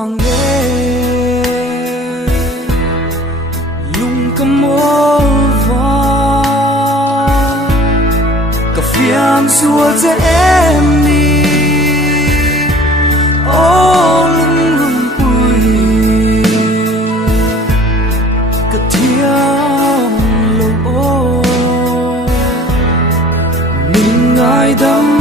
mang nghe lung cầm ô va cà phiang xua cho em đi ô lung lung bùi cà thiang lâu ô mình ngại đắm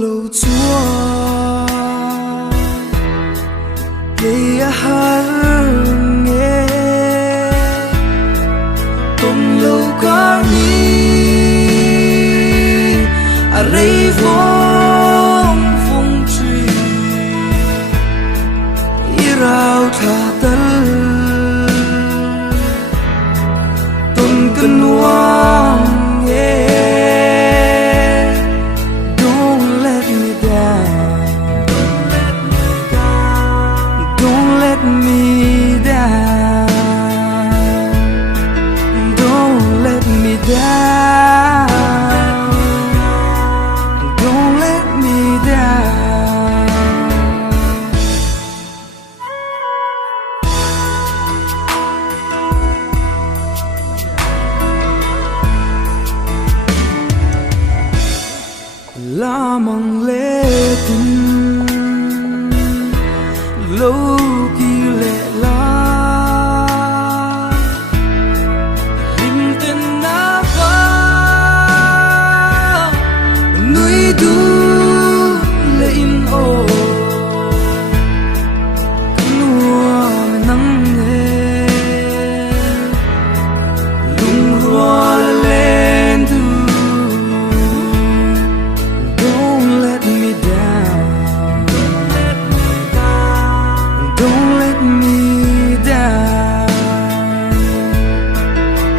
lâu chúa để hát nghe cùng lâu cả đi à rây vong phong trì irao tha tal tung cần hoang Don't let me down. La mang lệ tình lâu